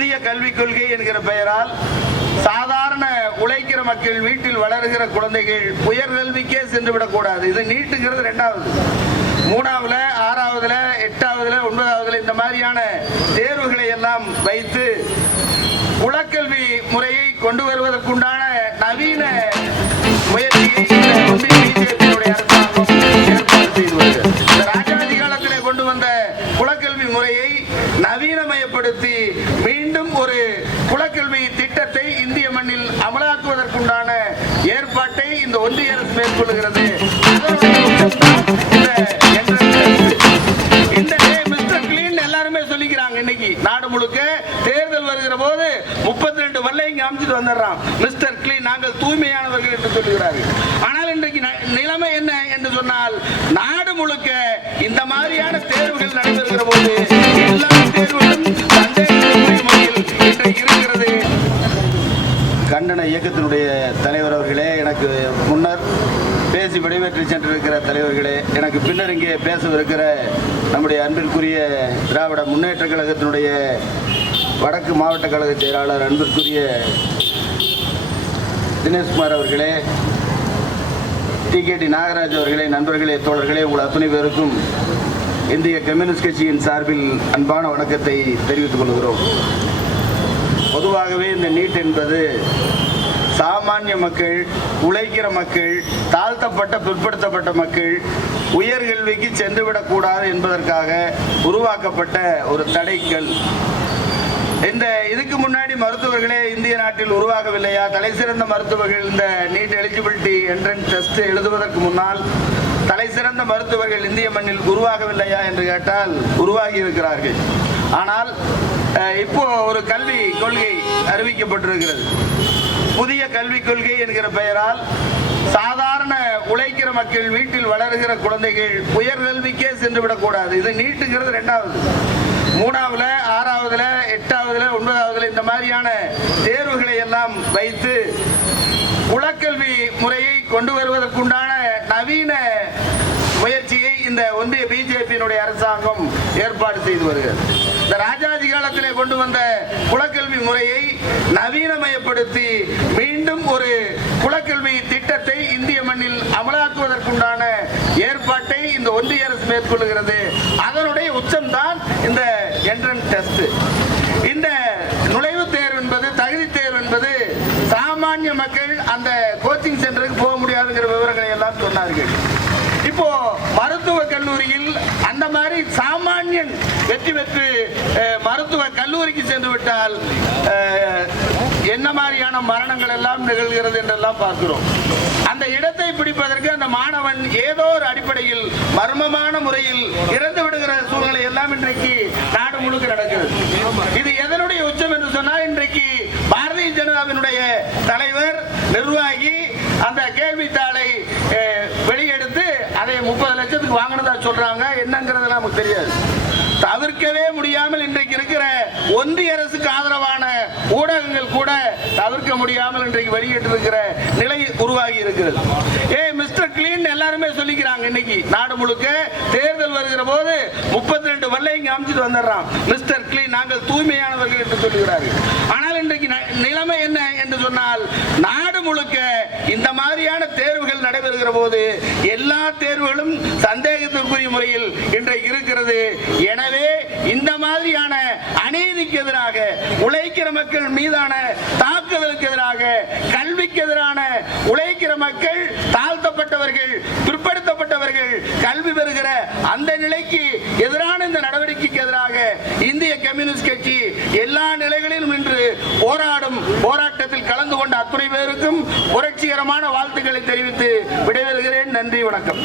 புதிய கல்விக் கொள்கை என்கிற பெயரால் சாதாரண உழைக்கிற மக்கள் வீட்டில் வளர்கிற குழந்தைகள் உயர்கல்விக்கே சென்று விடக்கூடாது. இது நீட்டுங்கிறது 2வது. 3ஆவதுல 6ஆவதுல 8ஆவதுல 9ஆவதுல இந்த மாதிரியான தேர்வுகளை எல்லாம் வைத்து குலக்கல்வி முறையை கொண்டு வருவதற்குண்டான நவீன முயற்சியை பிஜேபியுடைய அரசாங்கம் ஏற்பாடு செய்து வருகிறது. இந்த ராஜாஜி காலத்திலே கொண்டு வந்த குலக்கல்வி முறையை நவீனமயப்படுத்தி மீண்டும் ஒரு குலக்கல்வி திட்டத்தை இந்திய மண்ணில் அமலாக்குவதற்குண்டான ஏற்பாட்டை இந்த ஒன்றிய அரசு மேற்கொள்கிறது. மிஸ்டர் கிளீன் எல்லாருமே சொல்லிக்கிறாங்க. இன்னைக்கு நாடு முழுக்க தேர்தல் வருகிற போது 32 வல்லை இங்க அமைச்சிட்டு வந்துடுறான். மிஸ்டர் கிளீன், நாங்கள் தூய்மையானவர்கள் என்று சொல்லுகிறார்கள். ஆனால் இன்றைக்கு நிலைமை என்ன என்று சொன்னால், நாடு முழுக்க இந்த மாதிரியான தேர்வுகள் நடைபெறுகிற போது எல்லா தேர்வுகளும் சந்தேகத்திற்குரிய முறையில் இன்றைக்கு இருக்கிறது. கண்டன இயக்கத்தினுடைய தலைவர் அவர்களே, எனக்கு முன்னர் பேசி விடைபெற்று சென்றிருக்கிற தலைவர்களே, எனக்கு பின்னர் இங்கே பேசவிருக்கிற நம்முடைய அன்பிற்குரிய திராவிட முன்னேற்ற கழகத்தினுடைய வடக்கு மாவட்ட கழக செயலாளர் அன்பிற்குரிய தினேஷ்குமார் அவர்களே, டிகேடி நாகராஜ் அவர்களே, நண்பர்களே, தோழர்களே, உங்கள் அத்தனை பேருக்கும் இந்திய கம்யூனிஸ்ட் கட்சியின் சார்பில் அன்பான வணக்கத்தை தெரிவித்துக் கொள்கிறோம். பொதுவாகவே இந்த நீட் என்பது சாமானிய மக்கள், உழைக்கிற மக்கள், தாழ்த்தப்பட்ட பிற்படுத்தப்பட்ட மக்கள் உயர்கல்விக்கு சென்றுவிடக்கூடாது என்பதற்காக உருவாக்கப்பட்ட ஒரு தடைக்கல். இதுக்கு முன்னாடி மருத்துவர்களே இந்திய நாட்டில் உருவாகவில்லையா? தலை சிறந்த மருத்துவர்கள் இந்த நீட் எலிஜிபிலிட்டி என்ட்ரன்ஸ் டெஸ்ட் எழுதுவதற்கு முன்னால் தலை சிறந்த மருத்துவர்கள் இந்திய மண்ணில் உருவாகவில்லையா என்று கேட்டால் உருவாகி இருக்கிறார்கள். ஆனால் இப்போ ஒரு கல்வி கொள்கை அறிவிக்கப்பட்டிருக்கிறது. புதிய கல்விக் கொள்கை என்கிற பெயரால் சாதாரண உழைக்கிற மக்கள் வீட்டில் வளர்கிற குழந்தைகள் உயர்கல்விக்கே சென்று விடக்கூடாது. இது நீட்டுங்கிறது 2வது. 3ஆவதுல 6ஆவதுல 8ஆவதுல 9ஆவதுல இந்த மாதிரியான தேர்வுகளை எல்லாம் வைத்து குலக்கல்வி முறையை கொண்டு வருவதற்குண்டான நவீன முயற்சியை இந்த ஒன்றிய பிஜேபியினுடைய அரசாங்கம் ஏற்பாடு செய்து வருகிறது. இந்த ராஜாஜி காலத்திலே கொண்டு வந்த குலக்கல்வி முறையை நவீனமயப்படுத்தி மீண்டும் ஒரு குலக்கல்வி திட்டத்தை இந்திய மண்ணில் அமலாக்குவதற்குண்டான ஏற்பாட்டை இந்த ஒன்றிய அரசு மேற்கொள்கிறது. அதனுடைய உச்சம்தான் இந்த என்ட்ரன்ஸ் டெஸ்ட். இந்த நுழைவுத் தேர்வு என்பது, தகுதி தேர்வு என்பது சாமானிய மக்கள் அந்த கோச்சிங் சென்டருக்கு போக முடியாதுங்கிற விவரங்களை எல்லாம் சொன்னார்கள். இப்போ மருத்துவ கல்லூரியில் அந்த மாதிரி சாமானியன் வெற்றி பெற்று மருத்துவ கல்லூரிக்கு சென்று விட்டால் என்ன மாதிரியான மரணங்கள் எல்லாம் நிகழ்கிறது என்றெல்லாம் பார்க்கிறோம். அந்த இடத்தை பிடிப்பதற்கு அந்த மாணவன் ஏதோ ஒரு அடிப்படையில் மர்மமான முறையில் இறந்து விடுகிற சூழ்நிலை எல்லாம் இன்றைக்கு நாடு முழுக்க நடக்கிறது. இது எதனுடைய உச்சம் என்று சொன்னால், இன்றைக்கு பாரதிய ஜனதாவினுடைய தலைவர், நிர்வாகி அந்த கேள்வித்தாளை வெளியெடுத்து அதை 30 லட்சத்துக்கு வாங்கினதா சொல்றாங்க. என்னங்கிறது நமக்கு தெரியாது. தவிர்க்கவே முடியாமல் இன்றைக்கு இருக்கிற ஒன்றிய அரசுக்கு ஆதரவான ஊடகங்கள் கூட தவிர்க்க முடியாமல் இன்றைக்கு வெளியிட்டிருக்கிற நிலை உருவாகி இருக்கிறது. மிஸ்டர் கிளீன் எல்லாருமே சொல்லிக்கிறாங்க. இன்னைக்கு நாடு முழுக்க தேர்தல் வருகிற போது 32 வல்லை இங்க அமைச்சிட்டு வந்துடுறான். மிஸ்டர் கிளீன், நாங்கள் தூய்மையானவர்கள் என்று சொல்லுகிறார்கள். ஆனால் இன்றைக்கு நிலைமை என்ன என்று சொன்னால், நாடு முழுக்க இந்த மாதிரியான தேர்வுகள் நடைபெறுகிற போது எல்லா தேர்வுகளும் சந்தேகத்திற்குரிய முறையில் இன்றைக்கு இருக்கிறது. எனவே இந்த மாதிரியான அநீதிக்கு எதிராக, உழைக்கிற மக்கள் மீதான தாக்குதலுக்கு எதிராக, கல்விக்கு எதிரான, உழைக்கிற மக்கள், தாழ்த்தப்பட்டவர்கள், பிற்படுத்தப்பட்டவர்கள் கல்வி பெறுகிற அந்த நிலைக்கு எதிரான இந்த நடவடிக்கைக்கு எதிராக இந்திய கம்யூனிஸ்ட் கட்சி எல்லா நிலைகளிலும் இன்று போராட்டத்தில் கலந்து கொண்ட அத்துணை பேருக்கும் புரட்சிகரமான வாழ்த்துக்களை தெரிவித்து விடைபெறுகிறேன். நன்றி, வணக்கம்.